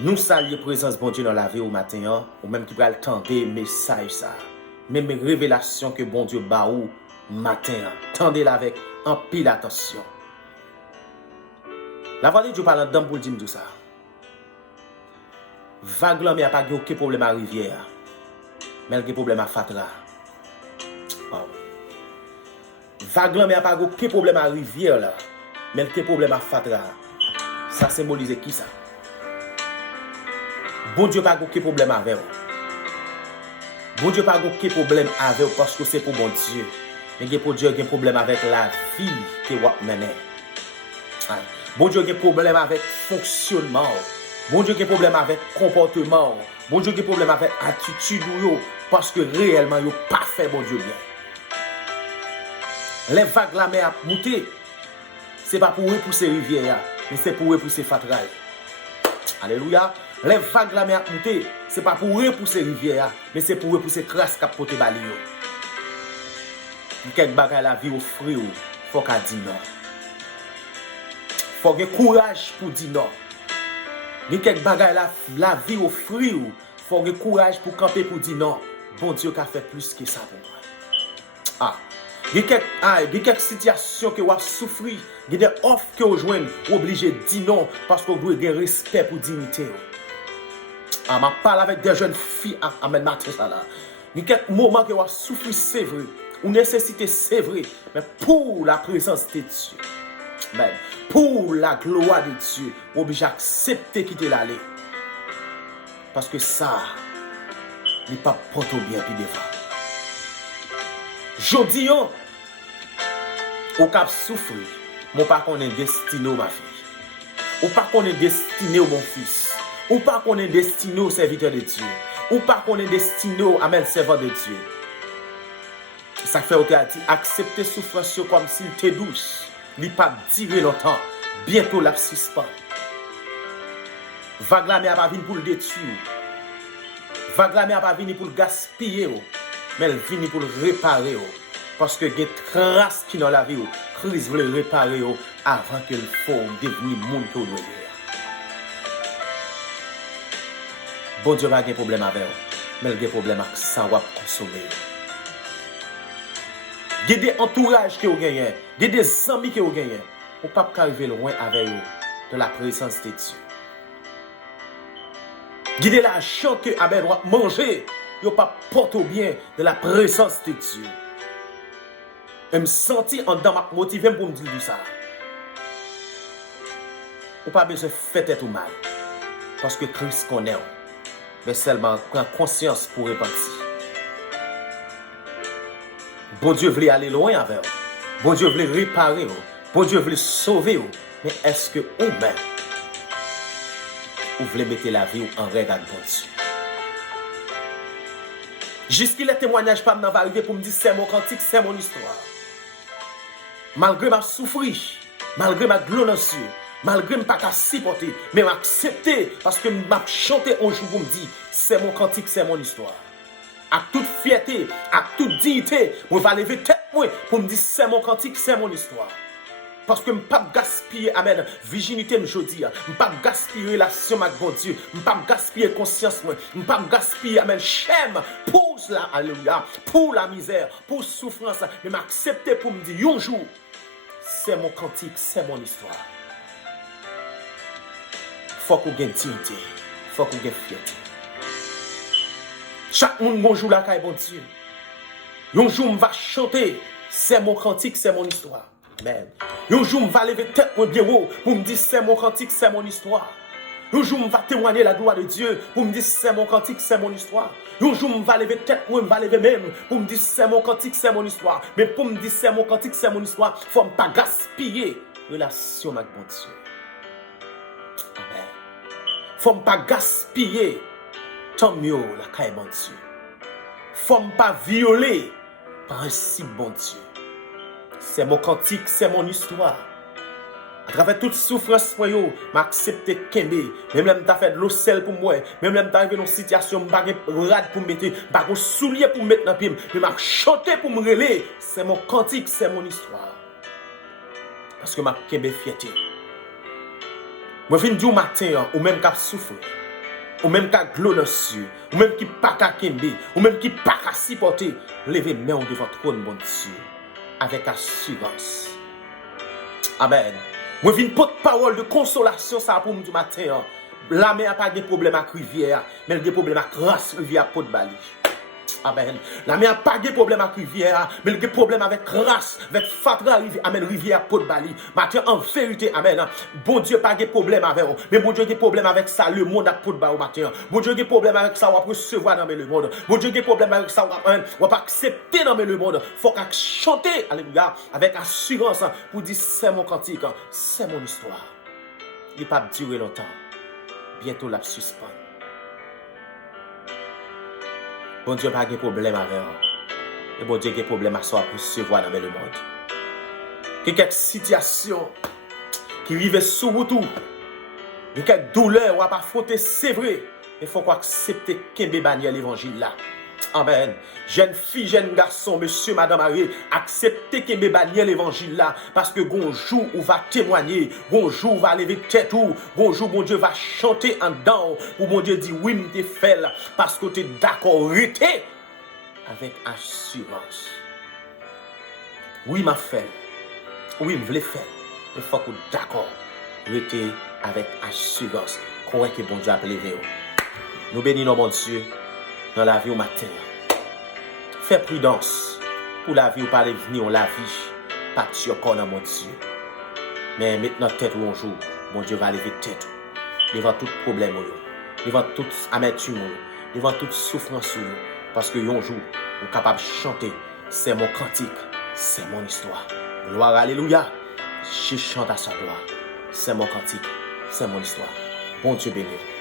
Nous saluons présence bon Dieu dans la vie au matin, ou même qui va le tenter message ça. Même révélation que bon Dieu ba ou matin, tendez-la avec en pile attention. La voix de Dieu parle dedans pour dire tout ça. Vague l'homme n'a pas aucun problème à rivière, mais il y a problème à fatra. Wow. Vague l'homme n'a pas aucun problème à rivière là, mais il y a problème à fatra. Ça symbolise qui ça? Bon Dieu pas aucun problème avec vous. Bon Dieu pas aucun problème avec vous parce que c'est pour bon Dieu. Mais pour Dieu, il y a un problème avec la vie que vous menez. Bon Dieu, il y a un problème avec le fonctionnement. Bon Dieu, il y a un problème avec le comportement. Bon Dieu, il y a un problème avec l'attitude parce que réellement, il n'a pas fait bon Dieu bien. Les vagues la mer a monté. Ce n'est pas pour repousser rivière, mais c'est pour repousser fatraille. Alléluia. Les vagues la mer a monté. Ce n'est pas pour repousser rivière, mais c'est pour repousser crasse qui a porté balio. Quelques bagages la vie offre, il faut qu'à dire non. Il faut avoir courage pour dire non. Quelques bagages la vie offre, il faut avoir courage pour camper pour dire non. Bon Dieu a fait plus que ça pour moi. Il y a quelques situations que vous avez souffert, il y a des offres que vous avez obligé de dire non parce que vous avez respect pour la dignité. Je parle avec des jeunes filles à mes matins. Il y a quelques moments que vous avez souffert, c'est vrai. Ou nécessité, c'est vrai. Mais pour la présence de Dieu, pour la gloire de Dieu, vous êtes obligé d'accepter quitter l'aller. Parce que ça, n'est pas pour tout bien puis devant. Jodi yon, ou kap souffrir, mon pas qu'on est destiné ma fille. Ou pas qu'on est destiné mon fils. Ou pas qu'on est destiné au serviteur de Dieu. Ou pas qu'on est destiné au amen servant de Dieu. Ça fait au théâtre, accepter souffrance comme s'il était douce. Il pas durer longtemps. Bientôt la suspend. Vague la mer pas venir pour le détruire. Vague la mer pas venir pour le gaspiller. Mais elle vient pour le réparer. Parce que il y a traces qui dans la vie. Christ veut le réparer avant qu'il faut devenir monde que vous devez. Bon Dieu n'a pas de problème avec vous. Mais il y a des problèmes avec ça, vous consommer. Il y a des entourages que vous gagnez. Il y a des amis que vous gagnez. Vous ne pouvez pas arriver loin avec vous de la présence de Dieu. Il y a de l'argent que vous doit manger. Vous ne pouvez pas porter bien de la présence de Dieu. Je me sens en dedans, je me motive pour me dire ça. Vous n'avez pas besoin de faire tête ou mal. Parce que Christ connaît. Mais seulement prendre conscience pour repentir. Bon Dieu veut aller loin avec vous. Bon Dieu veut réparer vous. Bon Dieu veut sauver vous. Mais est-ce que vous-même, vous voulez mettre la vie en règle avec bon Dieu? Jusqu'à les témoignages pas m'en va arriver pour me dire c'est mon cantique, c'est mon histoire. Malgré ma souffrance, malgré ma glorieuse, malgré ma pas supporter, mais m'accepter parce que m'a chanté un jour pour me dire c'est mon cantique, c'est mon histoire. À toute fierté, à toute dignité, je vais lever tête moi pour me dire c'est mon cantique, c'est mon histoire. Parce que je ne peux pas gaspiller, amen, virginité aujourd'hui. Je ne peux pas gaspiller relation avec mon Dieu. Je ne peux pas gaspiller conscience. Je ne peux pas gaspiller, amen, chème pour la, alléluia, pour la misère, pour la souffrance. Mais m'accepter pour me dire, un jour, c'est mon cantique, c'est mon histoire. Il faut qu'on ait dignité. Il faut qu'on ait fierté. Chaque monde, bonjour, la caille, bon Dieu. Un jour, je vais chanter, c'est mon cantique, c'est mon histoire. Amen. Un jour, je vais lever tête au bureau pour me dire c'est mon cantique, c'est mon histoire. Un jour, je vais témoigner la gloire de Dieu pour me dire c'est mon cantique, c'est mon histoire. Un jour, je vais lever tête, je vais lever même pour me dire c'est mon cantique, c'est mon histoire. Mais pour me dire c'est mon cantique, c'est mon histoire, il ne faut pas gaspiller relation avec mon Dieu. Amen. Il ne faut pas gaspiller tant mieux la caille mon Dieu. Il ne faut pas violer par un si bon Dieu. C'est mon cantique, c'est mon histoire. À travers toute souffrance, je m'accepte Kembe. Même si je fait de l'eau sel pour moi, même si je arrivé dans une situation, je n'ai pas de rad pour me mettre, je n'ai pas de soulier pour me mettre dans le pied, mais je chanter pour me relayer. C'est mon cantique, c'est mon histoire. Parce que je Kembe fierté. Je viens du matin, ou même quand je souffre. ou même qui a glorieux, ou même qui pas qu'à kembe, ou même qui pas qu'à supporter, levez main devant trône, bon Dieu, avec assurance. Amen. Moi, viens porte-parole de consolation, ça pour nous du matin. La mer n'a pas de problème avec rivière, mais elle a des problèmes avec race rivière pour de bali. Amen. La mer n'a pas de problème avec rivière, mais elle a des problèmes avec race, avec fatra rivière, amen, rivière pour de bali. Matin, en vérité, amen. Bon Dieu pas de problème avec vous, mais bon Dieu a des problèmes avec ça, le monde a pour de bali matin. Bon Dieu a des problèmes avec ça, on va recevoir dans le monde. Bon Dieu a des problèmes avec ça, on va pas accepter dans le monde. Faut qu'on chante, alléluia, avec assurance pour dire c'est mon cantique, c'est mon histoire. Il ne va pas durer longtemps. Bientôt la suspend. Bon Dieu pas de problème avec vous. Et bon Dieu a des problèmes à soi pour se voir dans le monde. Il y a quelques situations qui vivent sous vous tout. Il y a quelques douleurs où on pas affronter, c'est vrai. Il faut qu'on accepte qu'il bannir l'évangile là. Amen. Jeune fille, jeune garçon, monsieur, madame, acceptez que me bannir l'évangile là. Parce que bonjour, on va témoigner. Bonjour, on va lever tête ou. Bonjour, mon Dieu va chanter en dedans. Ou mon Dieu dit oui, m'te fait là. Parce que tu es d'accord, rete avec assurance. Oui, m'a fait. Oui, me voulais faire. Il faut que d'accord, rete avec assurance. Croyez que bon Dieu a levé. Nous bénissons mon Dieu dans la vie au matin. Fais prudence pour la vie ou pas venir la vie. Pas sur corps dans mon Dieu. Mais maintenant tête ou un jour, mon Dieu va lever tête. Devant tout problème, devant toute amertume, devant toute souffrance. Parce que un jour, on est capable de chanter. C'est mon cantique, c'est mon histoire. Gloire, alléluia. Je chante à sa gloire. C'est mon cantique, c'est mon histoire. Bon Dieu béni.